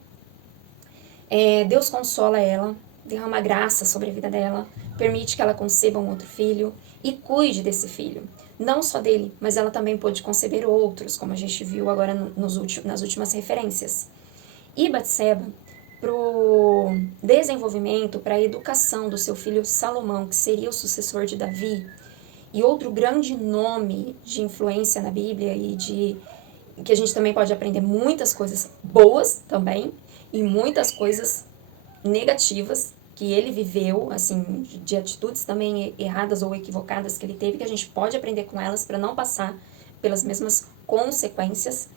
Deus consola ela, derrama graça sobre a vida dela, permite que ela conceba um outro filho e cuide desse filho. Não só dele, mas ela também pôde conceber outros, como a gente viu agora nas últimas referências. E Batseba, para o desenvolvimento, para a educação do seu filho Salomão, que seria o sucessor de Davi, e outro grande nome de influência na Bíblia que a gente também pode aprender muitas coisas boas também, e muitas coisas negativas que ele viveu, assim, de atitudes também erradas ou equivocadas que ele teve, que a gente pode aprender com elas para não passar pelas mesmas consequências.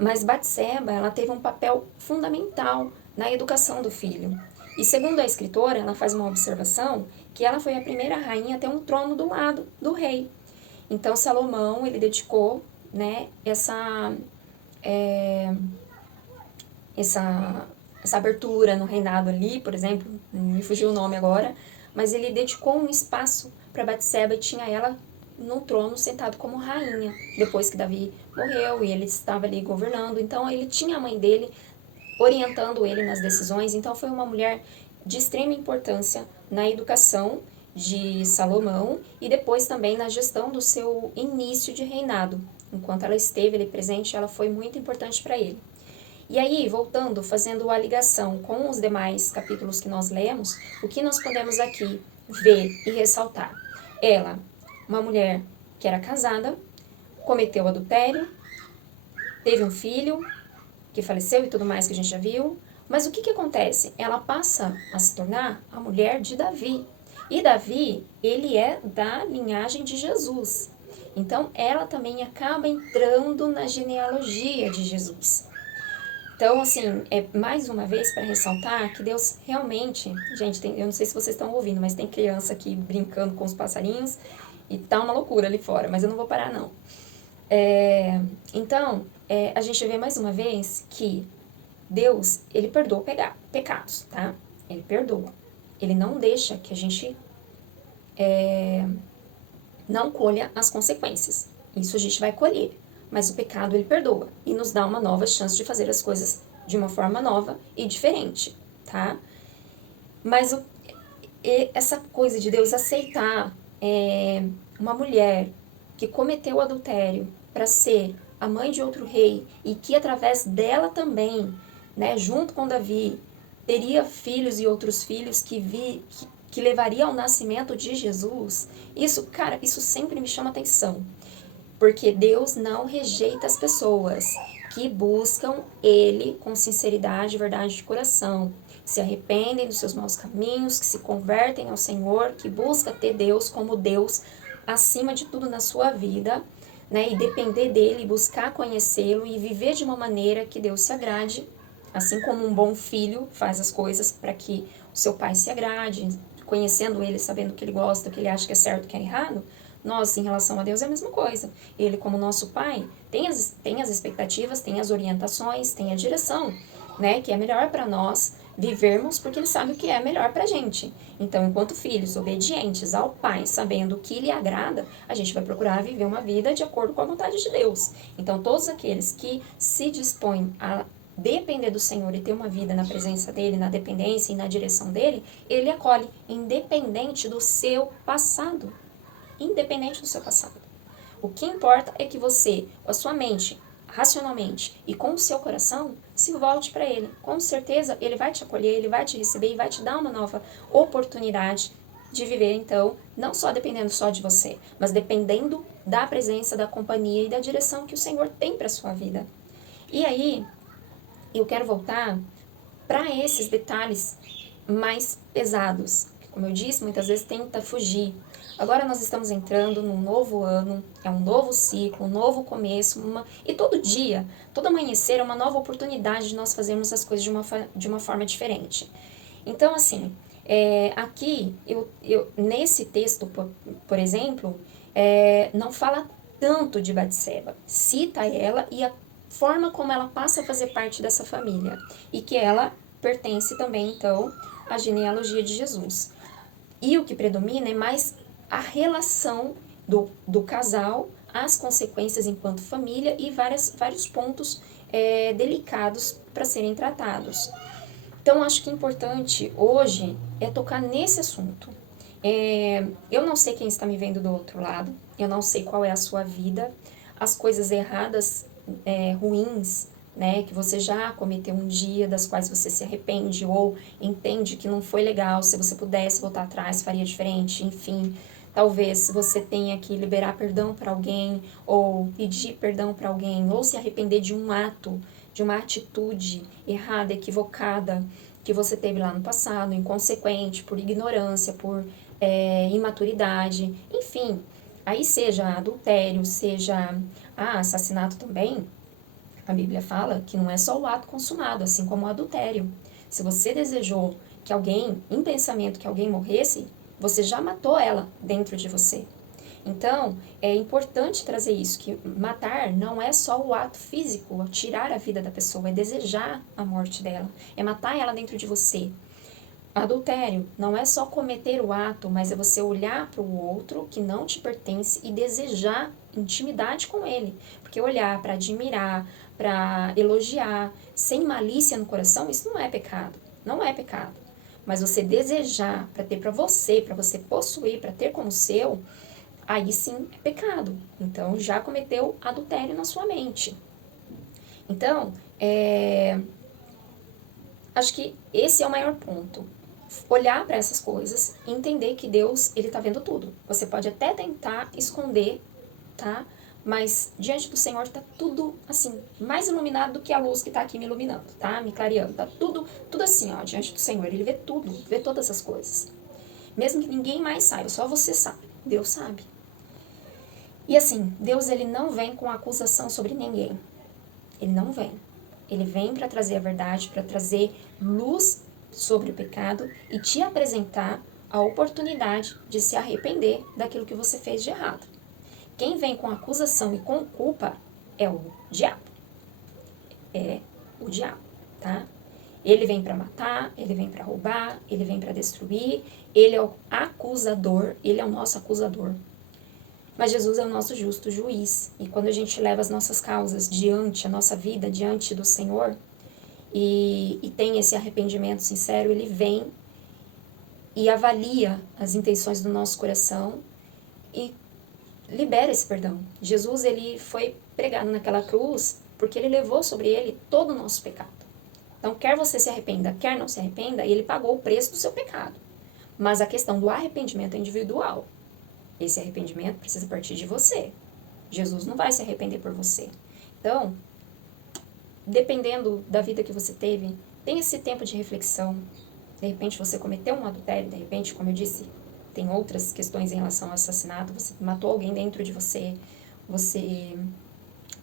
Mas Batseba, ela teve um papel fundamental na educação do filho. E segundo a escritora, ela faz uma observação que ela foi a primeira rainha a ter um trono do lado do rei. Então Salomão, ele dedicou, né, essa abertura no reinado ali, por exemplo, me fugiu o nome agora, mas ele dedicou um espaço para Batseba e tinha ela no trono sentado como rainha, depois que Davi morreu e ele estava ali governando. Então ele tinha a mãe dele orientando ele nas decisões. Então foi uma mulher de extrema importância na educação de Salomão e depois também na gestão do seu início de reinado. Enquanto ela esteve ali presente, ela foi muito importante para ele. E aí, voltando, fazendo a ligação com os demais capítulos que nós lemos, o que nós podemos aqui ver e ressaltar? Ela, uma mulher que era casada, cometeu adultério, teve um filho que faleceu e tudo mais que a gente já viu. Mas o que acontece? Ela passa a se tornar a mulher de Davi. E Davi, ele é da linhagem de Jesus. Então, ela também acaba entrando na genealogia de Jesus. Então, assim, é mais uma vez para ressaltar que Deus realmente... Gente, eu não sei se vocês estão ouvindo, mas tem criança aqui brincando com os passarinhos e tá uma loucura ali fora, mas eu não vou parar, não. Então, a gente vê mais uma vez que Deus, ele perdoa pecados, tá? Ele perdoa. Ele não deixa que a gente não colha as consequências. Isso a gente vai colher. Mas o pecado, ele perdoa. E nos dá uma nova chance de fazer as coisas de uma forma nova e diferente, tá? Mas essa coisa de Deus aceitar uma mulher que cometeu adultério para ser a mãe de outro rei e que através dela também, né, junto com Davi, teria filhos e outros filhos que levaria ao nascimento de Jesus, isso, cara, isso sempre me chama atenção. Porque Deus não rejeita as pessoas que buscam Ele com sinceridade e verdade de coração, se arrependem dos seus maus caminhos, que se convertem ao Senhor, que busca ter Deus como Deus acima de tudo na sua vida, né? E depender dele, buscar conhecê-lo e viver de uma maneira que Deus se agrade, assim como um bom filho faz as coisas para que o seu pai se agrade, conhecendo ele, sabendo o que ele gosta, o que ele acha que é certo, o que é errado. Nós, em relação a Deus, é a mesma coisa. Ele, como nosso pai, tem as expectativas, tem as orientações, tem a direção, né? Que é melhor para nós vivermos, porque ele sabe o que é melhor pra gente. Então, enquanto filhos obedientes ao pai, sabendo o que lhe agrada, a gente vai procurar viver uma vida de acordo com a vontade de Deus. Então, todos aqueles que se dispõem a depender do Senhor e ter uma vida na presença dele, na dependência e na direção dele, ele acolhe, independente do seu passado. Independente do seu passado. O que importa é que você, com a sua mente, racionalmente e com o seu coração, se volte para ele. Com certeza, ele vai te acolher, ele vai te receber e vai te dar uma nova oportunidade de viver, então, não só dependendo só de você, mas dependendo da presença, da companhia e da direção que o Senhor tem para sua vida. E aí, eu quero voltar para esses detalhes mais pesados, que, como eu disse, muitas vezes tenta fugir. Agora nós estamos entrando num novo ano, é um novo ciclo, um novo começo, e todo dia, todo amanhecer é uma nova oportunidade de nós fazermos as coisas de uma forma diferente. Então, assim, aqui, nesse texto, por exemplo, não fala tanto de Batseba, cita ela e a forma como ela passa a fazer parte dessa família, e que ela pertence também, então, à genealogia de Jesus. E o que predomina é mais a relação do casal, as consequências enquanto família e vários pontos delicados para serem tratados. Então, acho que importante hoje é tocar nesse assunto. Eu não sei quem está me vendo do outro lado, eu não sei qual é a sua vida, as coisas erradas, ruins, né, que você já cometeu um dia, das quais você se arrepende ou entende que não foi legal, se você pudesse voltar atrás, faria diferente, enfim. Talvez você tenha que liberar perdão para alguém, ou pedir perdão para alguém, ou se arrepender de um ato, de uma atitude errada, equivocada, que você teve lá no passado, inconsequente, por ignorância, por imaturidade, enfim. Aí seja adultério, seja assassinato também, a Bíblia fala que não é só o ato consumado, assim como o adultério. Se você desejou que alguém, em pensamento, que alguém morresse, você já matou ela dentro de você. Então, é importante trazer isso, que matar não é só o ato físico, tirar a vida da pessoa, é desejar a morte dela, é matar ela dentro de você. Adultério não é só cometer o ato, mas é você olhar para o outro que não te pertence e desejar intimidade com ele. Porque olhar para admirar, para elogiar, sem malícia no coração, isso não é pecado. Não é pecado. Mas você desejar para ter para você possuir, para ter como seu, aí sim é pecado. Então já cometeu adultério na sua mente. Então, acho que esse é o maior ponto. Olhar para essas coisas e entender que Deus, ele tá vendo tudo. Você pode até tentar esconder, tá? mas diante do Senhor tá tudo, assim, mais iluminado do que a luz que tá aqui me iluminando, tá? Me clareando, tá tudo assim, ó, diante do Senhor. Ele vê tudo, vê todas as coisas. Mesmo que ninguém mais saiba, só você sabe. Deus sabe. E assim, Deus, ele não vem com acusação sobre ninguém. Ele não vem. Ele vem para trazer a verdade, para trazer luz sobre o pecado e te apresentar a oportunidade de se arrepender daquilo que você fez de errado. Quem vem com acusação e com culpa é o diabo. É o diabo, tá? Ele vem para matar, ele vem para roubar, ele vem para destruir, ele é o acusador, ele é o nosso acusador. Mas Jesus é o nosso justo juiz. E quando a gente leva as nossas causas diante, a nossa vida diante do Senhor, e tem esse arrependimento sincero, ele vem e avalia as intenções do nosso coração e libera esse perdão. Jesus, ele foi pregado naquela cruz porque ele levou sobre ele todo o nosso pecado. Então, quer você se arrependa, quer não se arrependa, ele pagou o preço do seu pecado. Mas a questão do arrependimento é individual. Esse arrependimento precisa partir de você. Jesus não vai se arrepender por você. Então, dependendo da vida que você teve, tem esse tempo de reflexão. De repente você cometeu um adultério, de repente, como eu disse, tem outras questões em relação ao assassinato, você matou alguém dentro de você,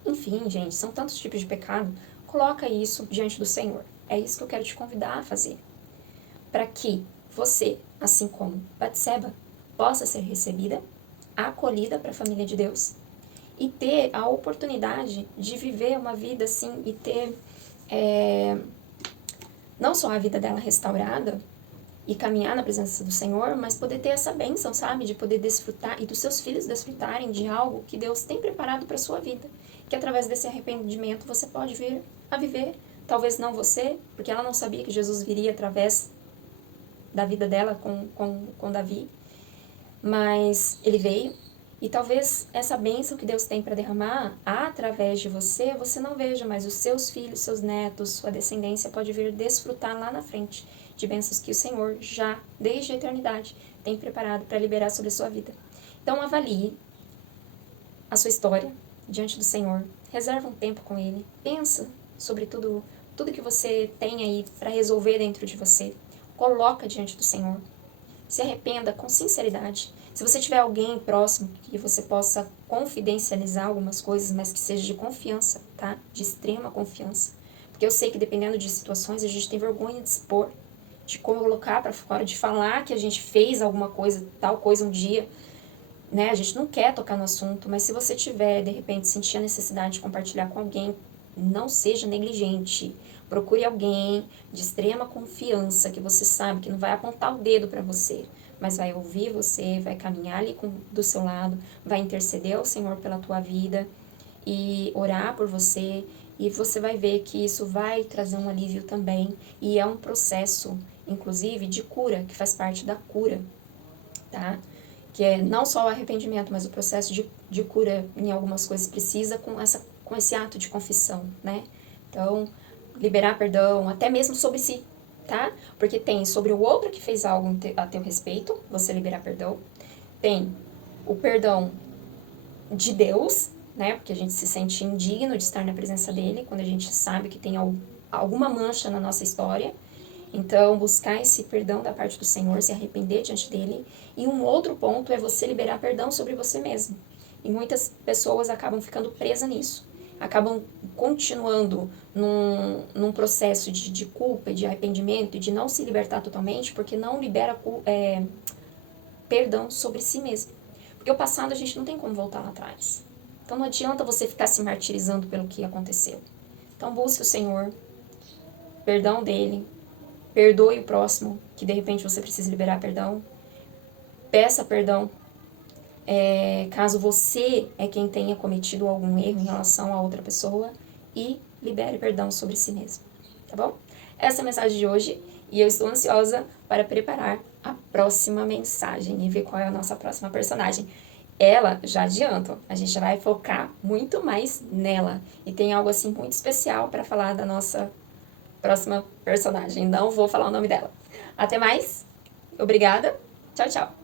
Enfim, gente, são tantos tipos de pecado. Coloca isso diante do Senhor. É isso que eu quero te convidar a fazer. Para que você, assim como Batseba, possa ser recebida, acolhida para a família de Deus e ter a oportunidade de viver uma vida assim e ter não só a vida dela restaurada e caminhar na presença do Senhor, mas poder ter essa bênção, sabe? De poder desfrutar e dos seus filhos desfrutarem de algo que Deus tem preparado para sua vida. Que através desse arrependimento você pode vir a viver. Talvez não você, porque ela não sabia que Jesus viria através da vida dela com Davi, mas ele veio. E talvez essa bênção que Deus tem para derramar através de você, você não veja, mas os seus filhos, seus netos, sua descendência pode vir desfrutar lá na frente de bênçãos que o Senhor já, desde a eternidade, tem preparado para liberar sobre a sua vida. Então avalie a sua história diante do Senhor, reserva um tempo com Ele, pensa sobre tudo que você tem aí para resolver dentro de você, coloca diante do Senhor, se arrependa com sinceridade. Se você tiver alguém próximo que você possa confidencializar algumas coisas, mas que seja de confiança, tá? De extrema confiança. Porque eu sei que dependendo de situações, a gente tem vergonha de expor, de colocar para fora, de falar que a gente fez alguma coisa, tal coisa um dia, né? A gente não quer tocar no assunto, mas se você tiver, de repente, sentir a necessidade de compartilhar com alguém, não seja negligente. Procure alguém de extrema confiança, que você sabe que não vai apontar o dedo para você, mas vai ouvir você, vai caminhar ali do seu lado, vai interceder ao Senhor pela tua vida e orar por você, e você vai ver que isso vai trazer um alívio também, e é um processo, inclusive, de cura, que faz parte da cura, tá? Que é não só o arrependimento, mas o processo de cura em algumas coisas precisa com esse ato de confissão, né? Então, liberar perdão, até mesmo sobre si, tá? Porque tem sobre o outro que fez algo a teu respeito, você liberar perdão. Tem o perdão de Deus, né? Porque a gente se sente indigno de estar na presença dele, quando a gente sabe que tem alguma mancha na nossa história. Então, buscar esse perdão da parte do Senhor, se arrepender diante dele. E um outro ponto é você liberar perdão sobre você mesmo. E muitas pessoas acabam ficando presas nisso. Acabam continuando num processo de culpa e de arrependimento e de não se libertar totalmente, porque não libera perdão sobre si mesmo. Porque o passado a gente não tem como voltar lá atrás. Então não adianta você ficar se martirizando pelo que aconteceu. Então busque o Senhor, perdão dele, perdoe o próximo, que de repente você precisa liberar perdão. Peça perdão, caso você é quem tenha cometido algum erro em relação a outra pessoa, e libere perdão sobre si mesmo, tá bom? Essa é a mensagem de hoje, e eu estou ansiosa para preparar a próxima mensagem e ver qual é a nossa próxima personagem. Ela, já adianto, a gente vai focar muito mais nela, e tem algo assim muito especial para falar da nossa próxima personagem. Não vou falar o nome dela. Até mais. Obrigada. Tchau, tchau.